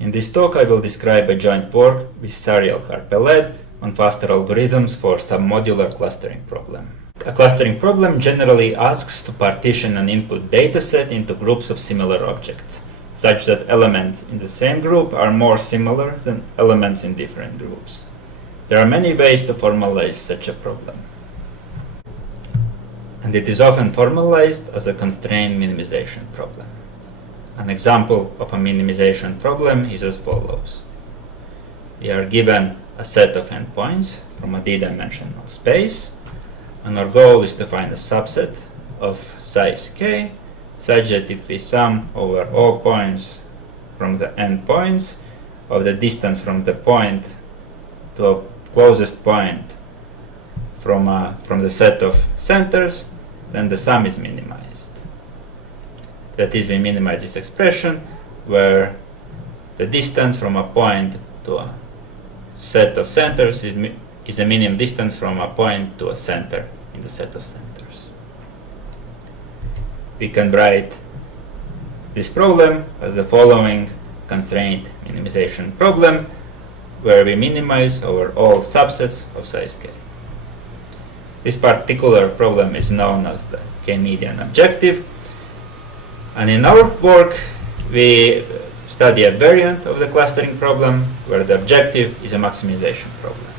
In this talk, I will describe a joint work with Sariel Harpeled on faster algorithms for submodular clustering problem. A clustering problem generally asks to partition an input dataset into groups of similar objects, such that elements in the same group are more similar than elements in different groups. There are many ways to formalize such a problem, and it is often formalized as a constraint minimization problem. An example of a minimization problem is as follows. We are given a set of endpoints from a d-dimensional space, and our goal is to find a subset of size k such that if we sum over all points from the endpoints of the distance from the point to a closest point from the set of centers, then the sum is minimized. That is, we minimize this expression where the distance from a point to a set of centers is a minimum distance from a point to a center in the set of centers. We can write this problem as the following constraint minimization problem, where we minimize over all subsets of size k. This particular problem is known as the k-median objective. And in our work, we study a variant of the clustering problem where the objective is a maximization problem.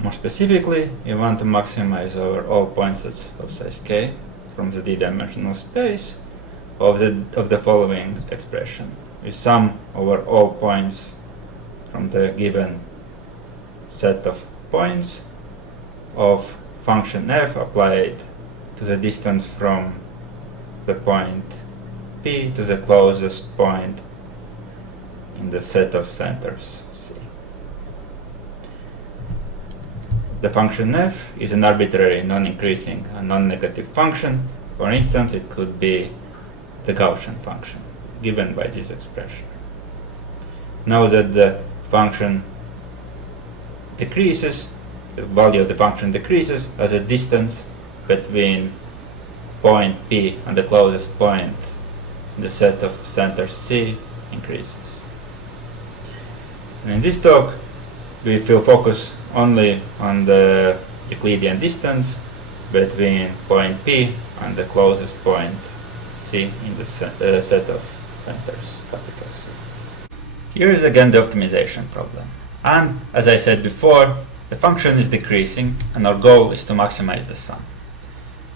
More specifically, we want to maximize over all point sets of size k from the d-dimensional space of the following expression. We sum over all points from the given set of points of function f applied to the distance from the point P to the closest point in the set of centers C. The function f is an arbitrary non-increasing and non-negative function. For instance, it could be the Gaussian function given by this expression. Now that the function decreases, the value of the function decreases as the distance between point P and the closest point in the set of centers C increases. And in this talk, we will focus only on the Euclidean distance between point P and the closest point C in the set of centers, capital C. Here is again the optimization problem. And as I said before, the function is decreasing and our goal is to maximize the sum.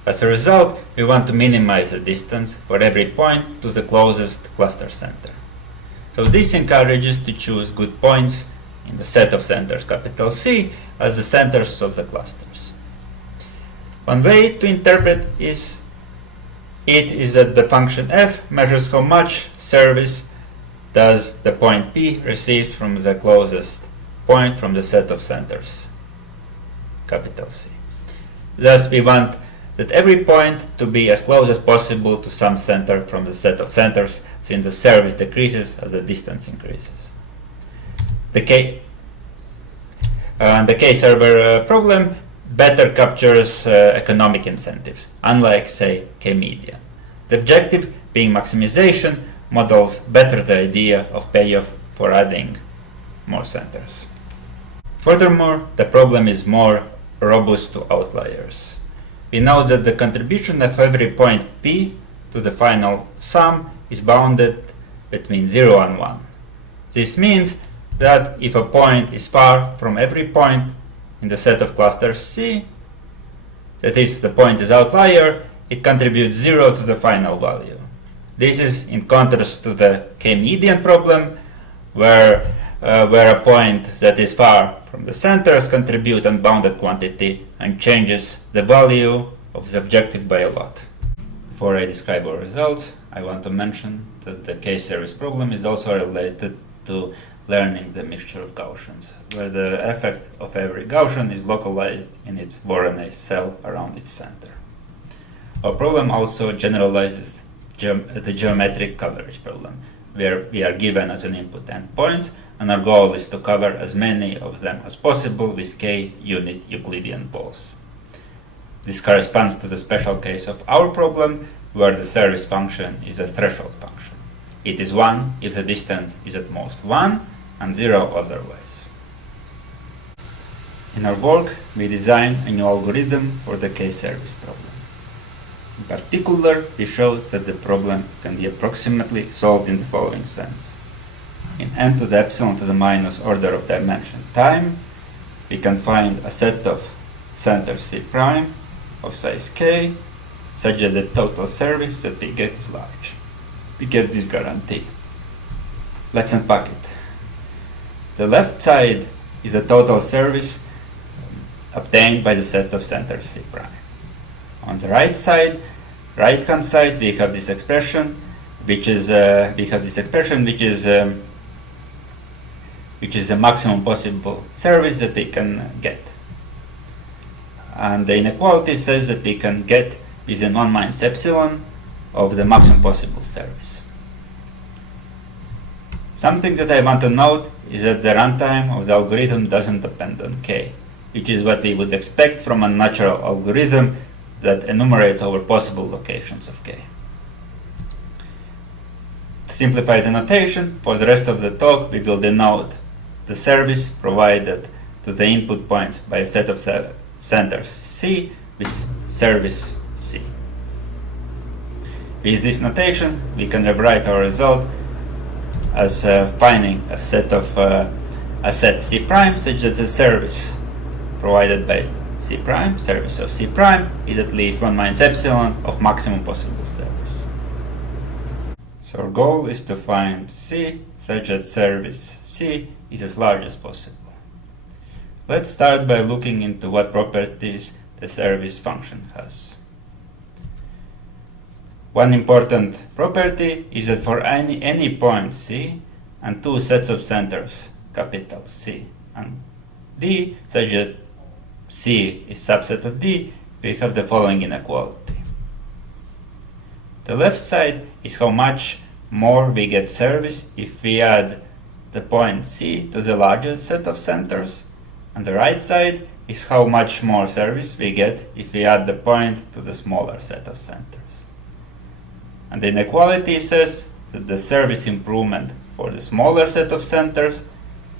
As a result, we want to minimize the distance for every point to the closest cluster center. So this encourages to choose good points in the set of centers, capital C, as the centers of the clusters. One way to interpret is that the function f measures how much service does the point P receive from the closest point from the set of centers, capital C. Thus, we want that every point to be as close as possible to some center from the set of centers, since the service decreases as the distance increases. The k-server problem better captures economic incentives, unlike, say, k-median. The objective, being maximization, models better the idea of payoff for adding more centers. Furthermore, the problem is more robust to outliers. We know that the contribution of every point P to the final sum is bounded between 0 and 1. This means that if a point is far from every point in the set of clusters C, that is, the point is outlier, it contributes 0 to the final value. This is in contrast to the k-median problem, where a point that is far from the centers contribute unbounded quantity and changes the value of the objective by a lot. Before I describe our results, I want to mention that the k-series problem is also related to learning the mixture of Gaussians, where the effect of every Gaussian is localized in its Voronezh cell around its center. Our problem also generalizes the geometric coverage problem, where we are given as an input endpoints, and our goal is to cover as many of them as possible with k unit Euclidean balls. This corresponds to the special case of our problem, where the service function is a threshold function. It is 1 if the distance is at most 1 and 0 otherwise. In our work, we design a new algorithm for the k-service problem. In particular, we showed that the problem can be approximately solved in the following sense. In n to the epsilon to the minus order of dimension time, we can find a set of centers C prime of size k, such that the total service that we get is large. We get this guarantee. Let's unpack it. The left side is the total service obtained by the set of centers C prime. On the right hand side, we have this expression, which is the maximum possible service that we can get. And the inequality says that we can get within 1 minus epsilon of the maximum possible service. Something that I want to note is that the runtime of the algorithm doesn't depend on k, which is what we would expect from a natural algorithm that enumerates over possible locations of k. To simplify the notation, for the rest of the talk we will denote the service provided to the input points by a set of centers C with service C. With this notation, we can rewrite our result as finding a set C prime such that the service provided by C prime, service of C prime, is at least 1 minus epsilon of maximum possible service. So our goal is to find C such that service C is as large as possible. Let's start by looking into what properties the service function has. One important property is that for any point C and two sets of centers, capital C and D, such that C is subset of D, we have the following inequality. The left side is how much more we get service if we add the point C to the largest set of centers, and the right side is how much more service we get if we add the point to the smaller set of centers. And the inequality says that the service improvement for the smaller set of centers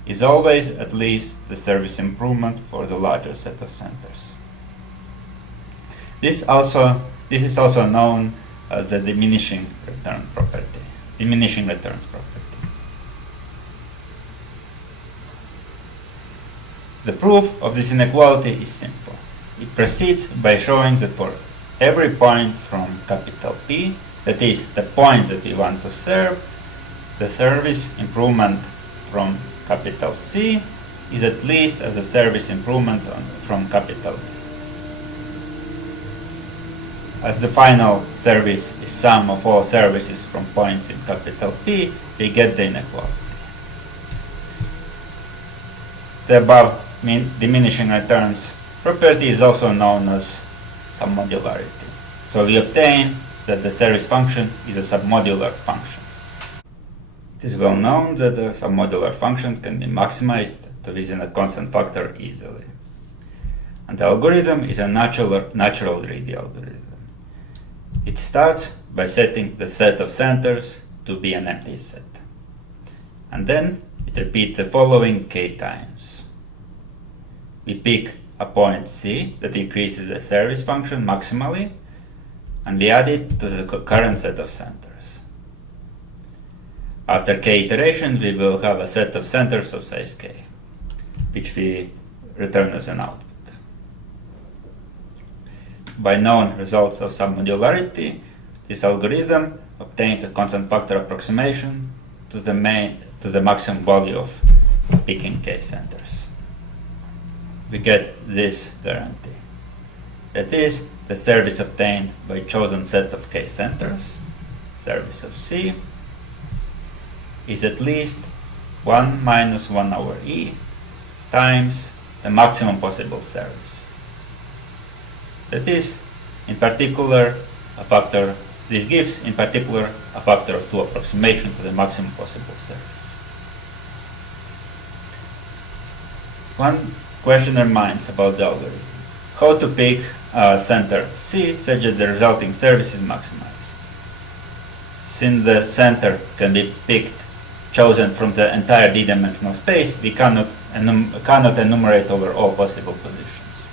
is always at least the service improvement for the larger set of centers. This is also known as the diminishing returns property. The proof of this inequality is simple. It proceeds by showing that for every point from capital P, that is, the points that we want to serve, the service improvement from capital C is at least as a service improvement from capital D. As the final service is sum of all services from points in capital P, we get the inequality. The above diminishing returns property is also known as submodularity. So we obtain that the service function is a submodular function. It is well known that a submodular function can be maximized to within a constant factor easily. And the algorithm is a natural greedy algorithm. It starts by setting the set of centers to be an empty set. And then it repeats the following k times. We pick a point C that increases the service function maximally, and we add it to the current set of centers. After k iterations, we will have a set of centers of size k, which we return as an output. By known results of submodularity, this algorithm obtains a constant factor approximation to the maximum value of picking k centers. We get this guarantee. That is, the service obtained by chosen set of k centers, service of C, is at least 1 minus 1 over E times the maximum possible service. That is, in particular, this gives in particular a factor of 2 approximation to the maximum possible service. One question remains about the algorithm. How to pick center C such that the resulting service is maximized. since the center can be chosen from the entire d-dimensional space, we cannot enumerate over all possible positions.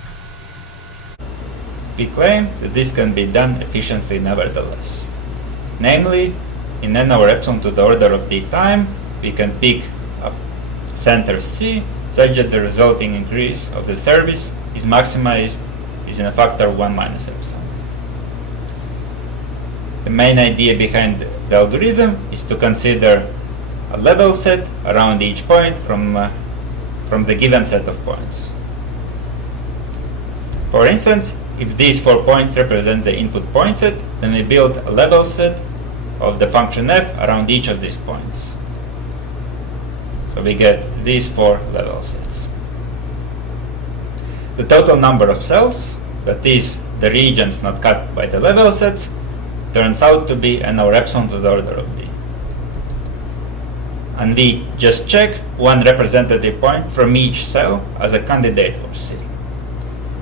We claim that this can be done efficiently nevertheless. Namely, in n over epsilon to the order of d time, we can pick a center C such that the resulting increase of the service is maximized in a factor of 1 minus epsilon. The main idea behind the algorithm is to consider a level set around each point from the given set of points. For instance, if these 4 points represent the input point set, then we build a level set of the function f around each of these points. So we get these 4 level sets. The total number of cells, that is, the regions not cut by the level sets, turns out to be n over epsilon to the order of d. And we just check one representative point from each cell as a candidate for C.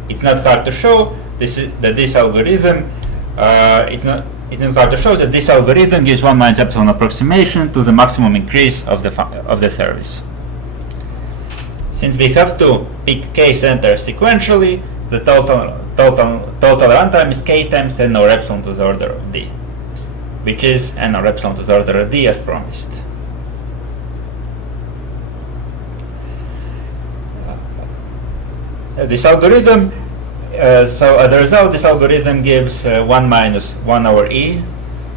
It's not hard to show this algorithm gives 1 minus epsilon approximation to the maximum increase of the service. Since we have to pick k centers sequentially, the total runtime is k times n over epsilon to the order of d, which is n over epsilon to the order of d as promised. This algorithm, so as a result, this algorithm gives 1 minus 1 over e,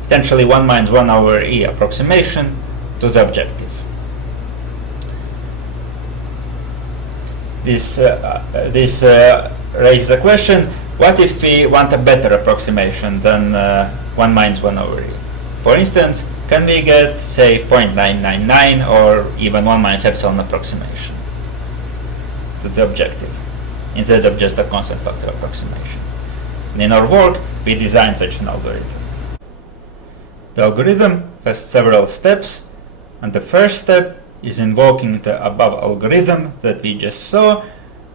essentially 1 minus 1 over e approximation to the objective. This raises a question: what if we want a better approximation than 1 minus 1 over e? For instance, can we get, say, 0.999 or even 1 minus epsilon approximation to the objective, instead of just a constant factor approximation? And in our work, we designed such an algorithm. The algorithm has several steps, and the first step is invoking the above algorithm that we just saw,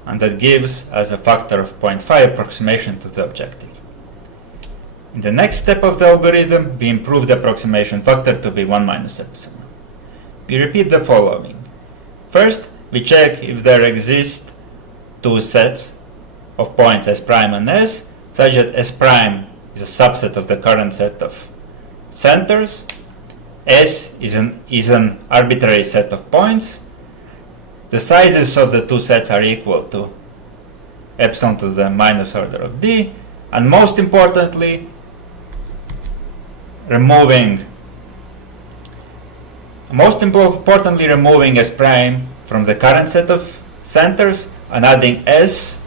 and that gives us a factor of 0.5 approximation to the objective. In the next step of the algorithm, we improve the approximation factor to be 1 minus epsilon. We repeat the following. First, we check if there exist 2 sets of points S prime and S, such that S prime is a subset of the current set of centers, S is an arbitrary set of points, the sizes of the 2 sets are equal to epsilon to the minus order of d, and most importantly, removing S prime from the current set of centers and adding S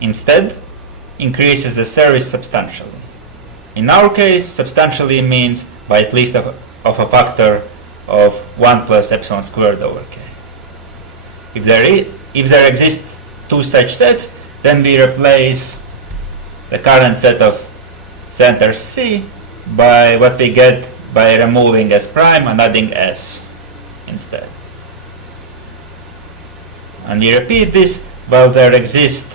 instead increases the service substantially. In our case, substantially means by at least of a factor of 1 plus epsilon squared over k. If there exists 2 such sets, then we replace the current set of centers C by what we get by removing S prime and adding S instead. And we repeat this while there exist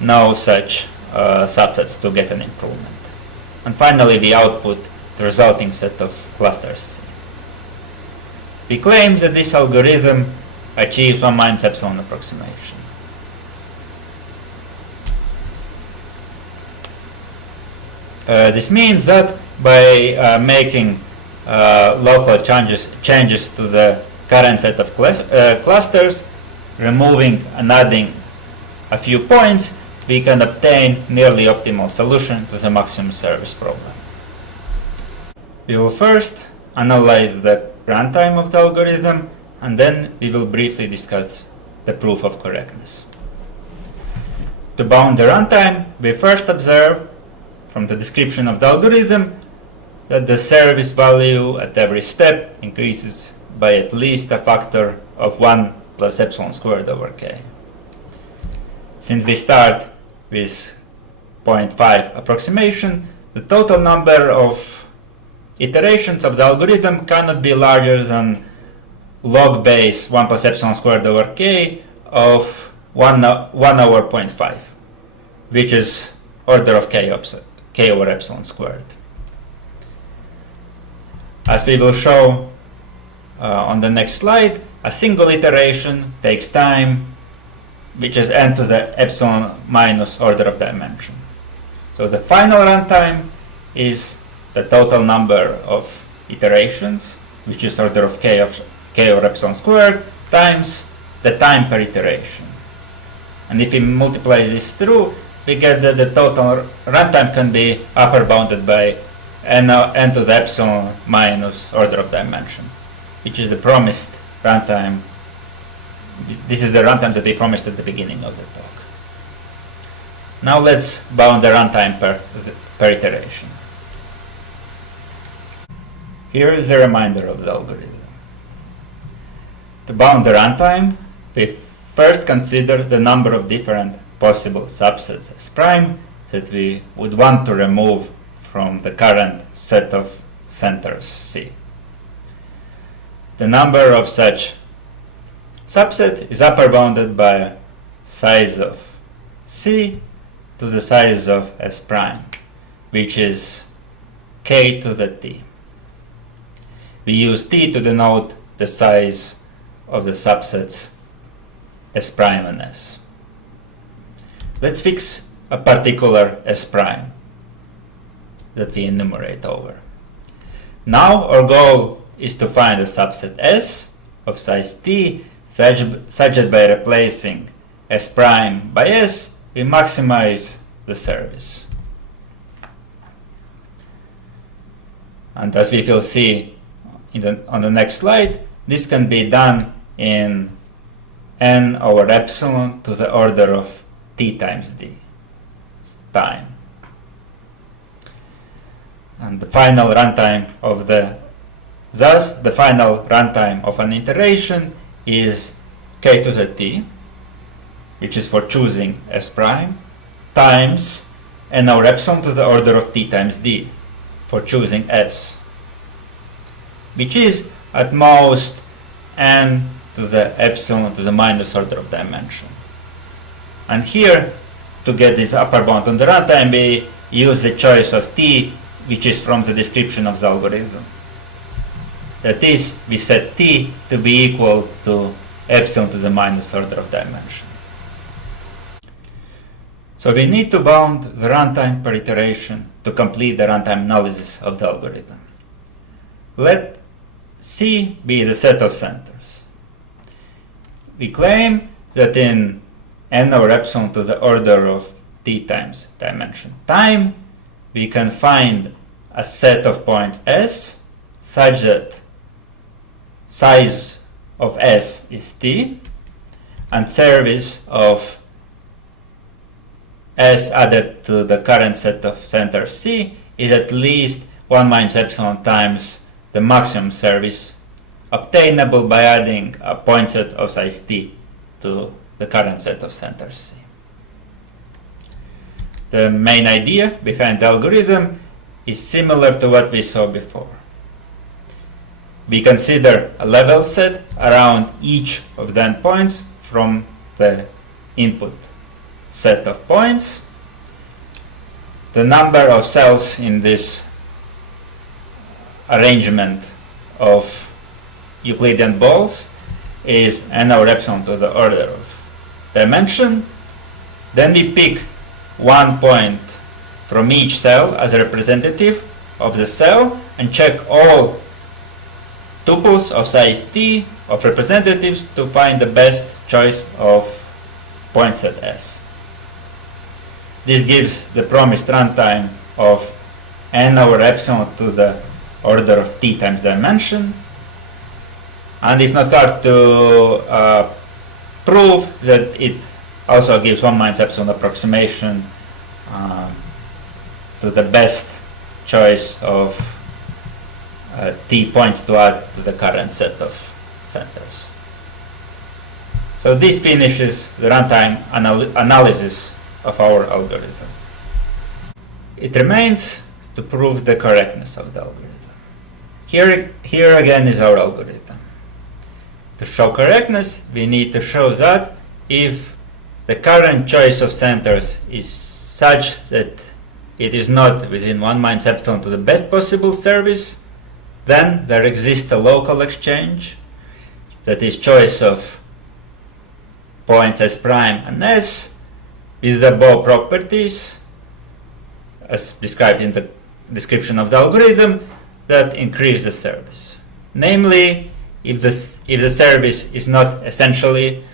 no such subsets to get an improvement. And finally, we output the resulting set of clusters C. We claim that this algorithm achieves 1 minus epsilon approximation. This means that by making local changes to the current set of clusters, removing and adding a few points, we can obtain nearly optimal solution to the maximum service problem. We will first analyze the runtime of the algorithm, and then we will briefly discuss the proof of correctness. To bound the runtime, we first observe from the description of the algorithm that the service value at every step increases by at least a factor of 1 plus epsilon squared over k. Since we start with 0.5 approximation, the total number of iterations of the algorithm cannot be larger than log base 1 plus epsilon squared over k of 1 over 0.5, which is order of k over epsilon squared. As we will show on the next slide, a single iteration takes time, which is n to the epsilon minus order of dimension. So the final runtime is the total number of iterations, which is order of k or epsilon squared, times the time per iteration. And if we multiply this through, we get that the total runtime can be upper bounded by n to the epsilon minus order of dimension, which is the promised runtime. This is the runtime that we promised at the beginning of the talk. Now let's bound the runtime per iteration. Here is a reminder of the algorithm. To bound the runtime, we first consider the number of different possible subsets S prime that we would want to remove from the current set of centers C. The number of such subset is upper bounded by size of C to the size of S prime, which is k to the t. We use t to denote the size of the subsets S prime and S. Let's fix a particular S prime that we enumerate over. Now our goal is to find a subset S of size t such that by replacing S prime by S, we maximize the service. And as we will see on the next slide, this can be done in n over epsilon to the order of t times d time. And the final runtime of the final runtime of an iteration is k to the t, which is for choosing S prime, times n over epsilon to the order of t times d for choosing S, which is at most n to the epsilon to the minus order of dimension. And here, to get this upper bound on the runtime, we use the choice of t, which is from the description of the algorithm. That is, we set t to be equal to epsilon to the minus order of dimension. So we need to bound the runtime per iteration to complete the runtime analysis of the algorithm. Let C be the set of centers. We claim that in n over epsilon to the order of t times dimension time, we can find a set of points S such that size of S is t and service of S added to the current set of centers C is at least 1 minus epsilon times the maximum service obtainable by adding a point set of size t to the current set of centers C. The main idea behind the algorithm is similar to what we saw before. We consider a level set around each of the endpoints from the input set of points. The number of cells in this arrangement of Euclidean balls is n over epsilon to the order of dimension. Then we pick one point from each cell as a representative of the cell and check all tuples of size t of representatives to find the best choice of point set S. This gives the promised runtime of n over epsilon to the order of t times dimension, and it's not hard to prove that it also gives 1 minus epsilon approximation to the best choice of t points to add to the current set of centers. So this finishes the runtime analysis of our algorithm. It remains to prove the correctness of the algorithm. Here again is our algorithm. To show correctness, we need to show that if the current choice of centers is such that it is not within 1 minus epsilon to the best possible service, Then there exists a local exchange, that is choice of points S prime and S with the above properties as described in the description of the algorithm that increase the service. Namely, if the service is not essentially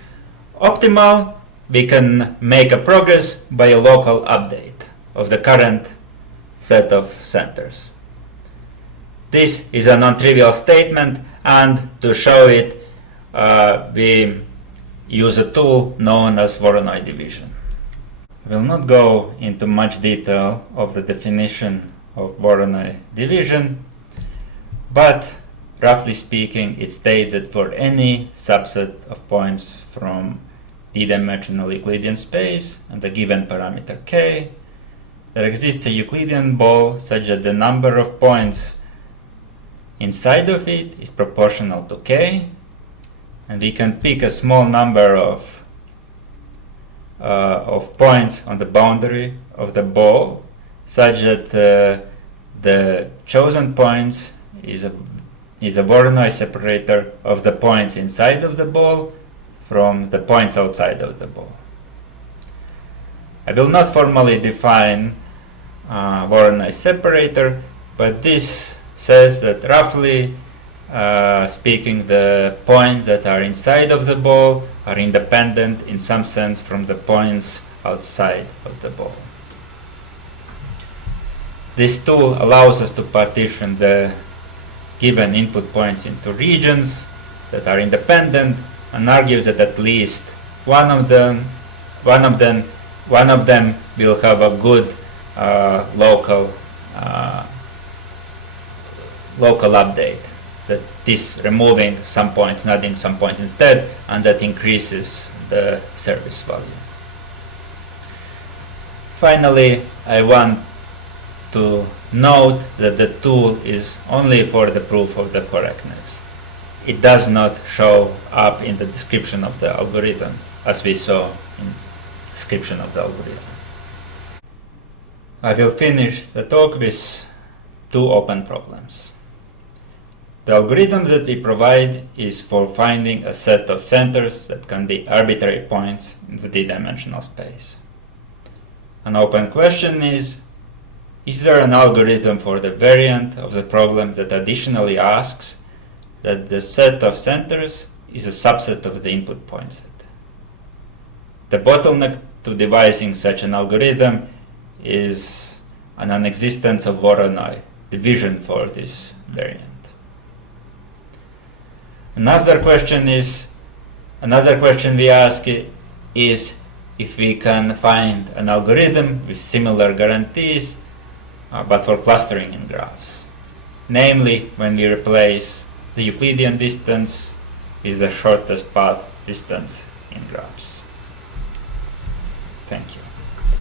optimal, we can make a progress by a local update of the current set of centers. This is a non-trivial statement, and to show it, we use a tool known as Voronoi division. I will not go into much detail of the definition of Voronoi division, but roughly speaking, it states that for any subset of points from d-dimensional Euclidean space and a given parameter k, there exists a Euclidean ball such that the number of points inside of it is proportional to k, and we can pick a small number of points on the boundary of the ball such that the chosen points is a Voronoi separator of the points inside of the ball from the points outside of the ball. I will not formally define Voronoi separator, but this says that roughly speaking, the points that are inside of the ball are independent in some sense from the points outside of the ball. This tool allows us to partition the given input points into regions that are independent, and argues that at least one of them will have a good local update, that is removing some points, adding some points instead, and that increases the service value. Finally, I want to note that the tool is only for the proof of the correctness. It does not show up in the description of the algorithm, as we saw in the description of the algorithm. I will finish the talk with two open problems. The algorithm that we provide is for finding a set of centers that can be arbitrary points in the d-dimensional space. An open question is there an algorithm for the variant of the problem that additionally asks that the set of centers is a subset of the input point set? The bottleneck to devising such an algorithm is a non-existence of Voronoi division for this variant. Another question we ask is if we can find an algorithm with similar guarantees, but for clustering in graphs. Namely, when we replace the Euclidean distance with the shortest path distance in graphs. Thank you.